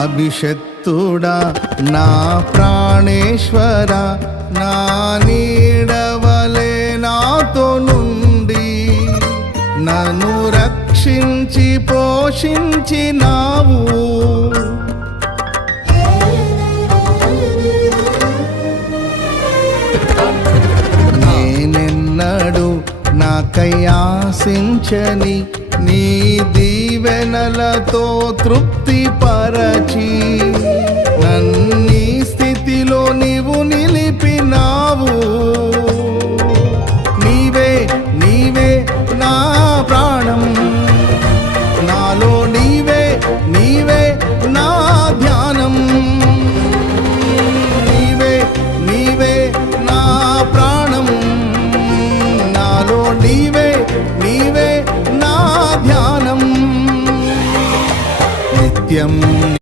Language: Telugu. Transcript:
అభిషక్తుడా నా ప్రాణేశ్వర, నా నీడవలే నాతో నుండి నన్ను రక్షించి పోషించినావు. నేనెన్నడు నాకై ఆశించని నీ దీవెనలతో తృప్తి